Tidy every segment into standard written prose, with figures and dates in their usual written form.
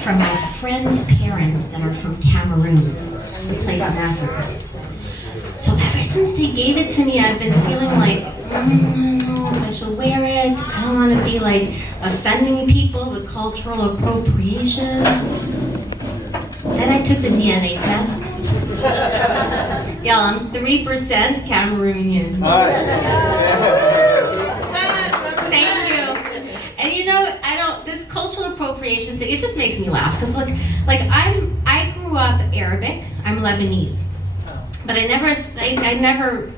from my friend's parents that are from Cameroon. It's a place in Africa. So ever since they gave it to me, I've been feeling like, I don't know if I should wear it. I don't want to be like offending people with cultural appropriation. Then I took the DNA test. Y'all, I'm 3% Cameroonian. Thank you. And you know, this cultural appropriation thing, it just makes me laugh. Because I grew up Arabic, I'm Lebanese. But I never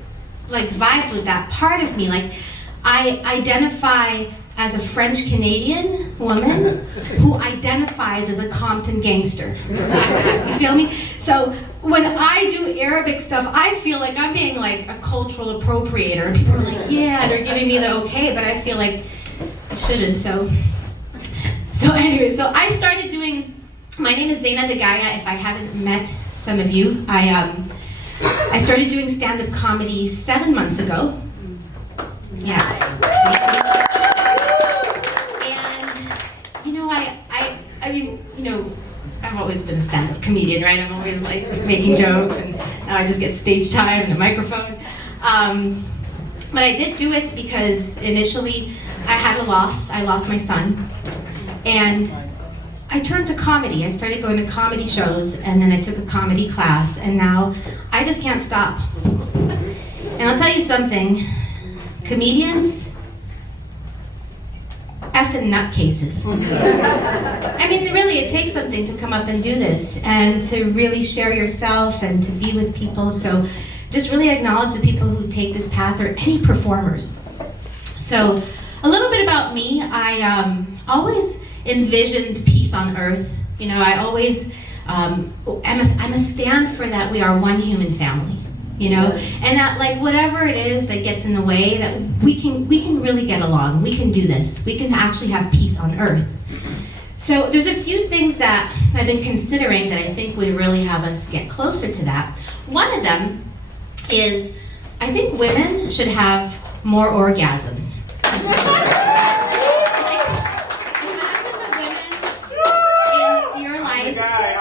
like vibed with that part of me. Like, I identify as a French Canadian woman who identifies as a Compton gangster. You feel me? So when I do Arabic stuff, I feel like I'm being like a cultural appropriator. And people are like, yeah, they're giving me the okay, but I feel like I shouldn't. So anyway, so I started doing, my name is Zaina Degaya, if I haven't met some of you. I started doing stand-up comedy 7 months ago. Yeah. And, you know, I mean, you know, I've always been a stand-up comedian, right? I'm always like making jokes, and now I just get stage time and a microphone. But I did do it because initially I had a loss. I lost my son. And I turned to comedy. I started going to comedy shows, and then I took a comedy class, and now I just can't stop. And I'll tell you something, comedians, effing nutcases. I mean, really, it takes something to come up and do this, and to really share yourself, and to be with people. So just really acknowledge the people who take this path, or any performers. So a little bit about me, I always envisioned peace on earth. You know, I always, I'm a stand for that we are one human family, you know, and that like whatever it is that gets in the way, that we can really get along, we can do this, we can actually have peace on earth. So there's a few things that I've been considering that I think would really have us get closer to that. One of them is, I think women should have more orgasms. I'm the guy.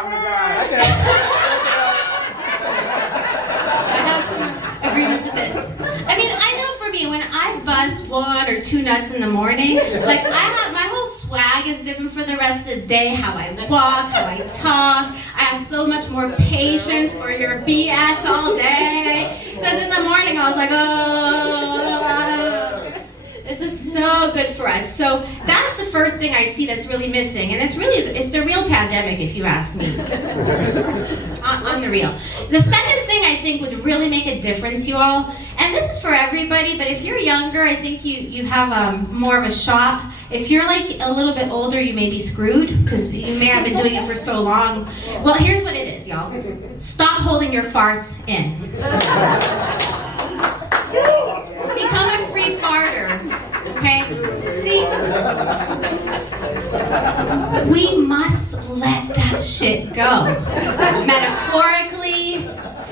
I have some agreements with this. I mean, I know for me, when I bust 1 or 2 nuts in the morning, like my whole swag is different for the rest of the day. How I walk, how I talk. I have so much more patience for your BS all day. Because in the morning I was like, oh. This is so good for us. So that's the first thing I see that's really missing. And it's the real pandemic, if you ask me. On the real. The second thing I think would really make a difference, you all, and this is for everybody, but if you're younger, I think you have more of a shot. If you're like a little bit older, you may be screwed, because you may have been doing it for so long. Well, here's what it is, y'all. Stop holding your farts in. Become a free farter, okay? See, we must let that shit go. Metaphorically,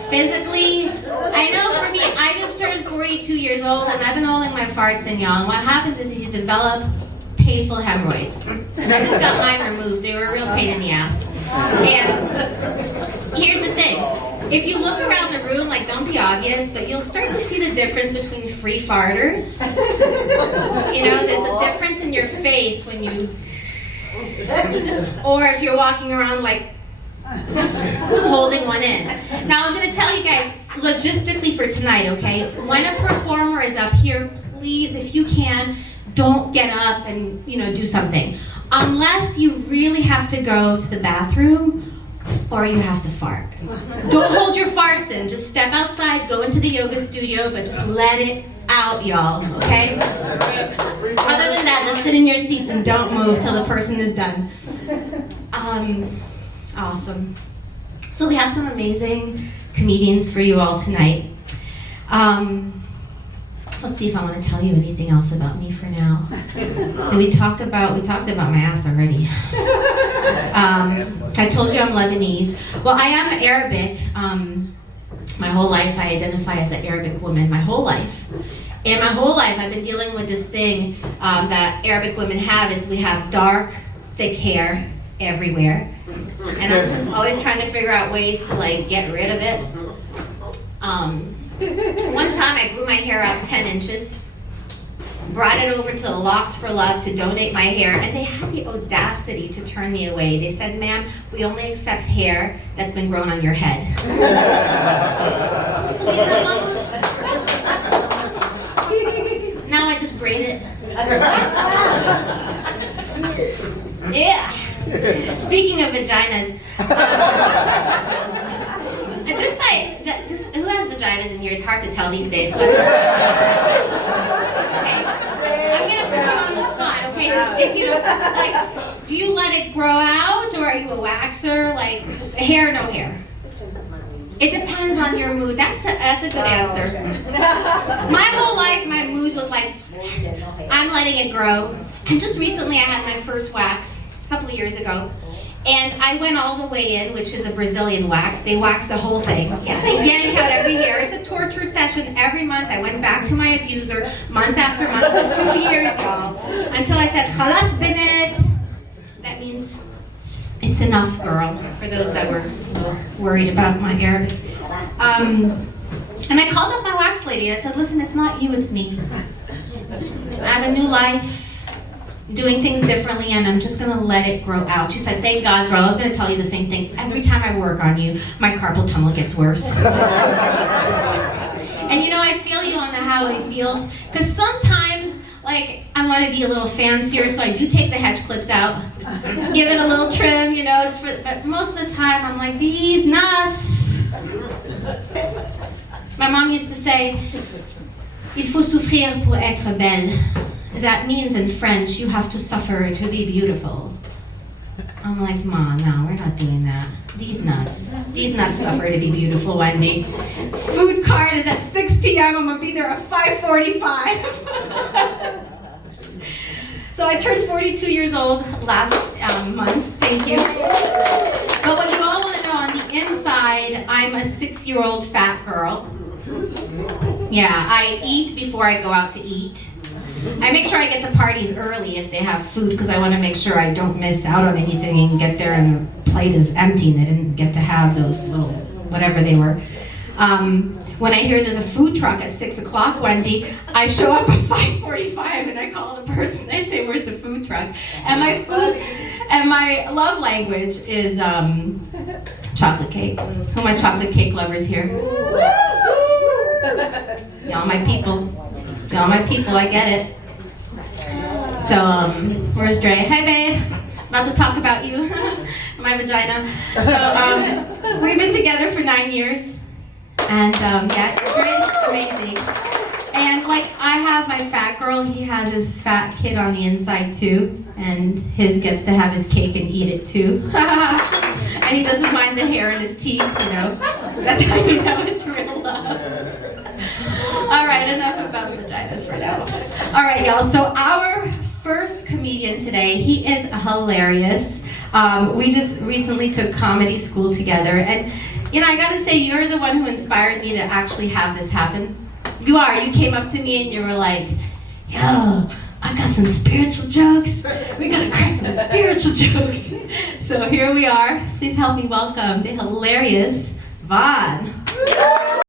physically. I know for me, I just turned 42 years old, and I've been holding my farts in, y'all. And what happens is you develop painful hemorrhoids. And I just got mine removed. They were a real pain in the ass. And here's the thing. If you look around the room, like, don't be obvious, but you'll start to see the difference between free farters. You know, there's a difference in your face when you, or if you're walking around like holding one in. Now, I was going to tell you guys, logistically for tonight, okay? When a performer is up here, please, if you can, don't get up and, you know, do something. Unless you really have to go to the bathroom, or you have to fart. Don't hold your farts in. Just step outside, go into the yoga studio, but just let it out, y'all, okay? Other than that, just sit in your seats and don't move till the person is done. Awesome. So we have some amazing comedians for you all tonight. Let's see if I want to tell you anything else about me for now. We talked about my ass already. I told you I'm Lebanese. Well, I am Arabic. My whole life I identify as an Arabic woman, my whole life. And my whole life I've been dealing with this thing that Arabic women have, is we have dark, thick hair, everywhere. And I'm just always trying to figure out ways to like get rid of it. One time I grew my hair out 10 inches, brought it over to Locks for Love to donate my hair, and they had the audacity to turn me away. They said, "Ma'am, we only accept hair that's been grown on your head." Now I just braid it. Yeah. Speaking of vaginas, just who has vaginas in here? It's hard to tell these days. Okay. I'm gonna put you on the spot. Okay, if you don't like, do you let it grow out, or are you a waxer? Like hair, no hair. It depends on your mood. That's a good answer. My whole life, my mood was like, I'm letting it grow. And just recently, I had my first wax a couple of years ago. And I went all the way in, which is a Brazilian wax. They wax the whole thing. Yeah, they yank out every hair. It's a torture session every month. I went back to my abuser month after month for 2 years, y'all. Until I said, "Khalas Bennett." That means it's enough, girl, for those that were worried about my Arabic. And I called up my wax lady. I said, "Listen, it's not you, it's me. I have a new life, doing things differently, and I'm just going to let it grow out." She said, "Thank God, girl. I was going to tell you the same thing. Every time I work on you, my carpal tunnel gets worse." And you know, I feel you on how it feels, because sometimes, like, I want to be a little fancier, so I do take the hedge clips out, give it a little trim, you know, but most of the time I'm like, these nuts. My mom used to say, "Il faut souffrir pour être belle." That means in French, you have to suffer to be beautiful. I'm like, "Mom, no, we're not doing that. These nuts suffer to be beautiful, Wendy. Food card is at 6 p.m. I'm gonna be there at 5:45. So I turned 42 years old last month. Thank you. But what you all want to know, on the inside, I'm a 6-year-old fat girl. Yeah, I eat before I go out to eat. I make sure I get to parties early if they have food, because I want to make sure I don't miss out on anything and get there and the plate is empty and I didn't get to have those little, whatever they were. When I hear there's a food truck at 6 o'clock, Wendy, I show up at 5:45 and I call the person. I say, "Where's the food truck?" And my food and my love language is chocolate cake. Who are my chocolate cake lovers here? Y'all my people. Y'all my people, I get it. So, where's Dre? Hi, babe. About to talk about you. My vagina. So, we've been together for 9 years. And, yeah, Dre's amazing. And, like, I have my fat girl. He has his fat kid on the inside, too. And his gets to have his cake and eat it, too. And he doesn't mind the hair in his teeth, you know. That's how you know it's real love. All right, enough about vaginas for now. All right, y'all. So our first comedian today, he is hilarious. We just recently took comedy school together, and you know, I gotta say, you're the one who inspired me to actually have this happen. You are. You came up to me and you were like, "Yo, I got some spiritual jokes. We gotta crack some spiritual jokes." So here we are. Please help me welcome the hilarious Vaughn.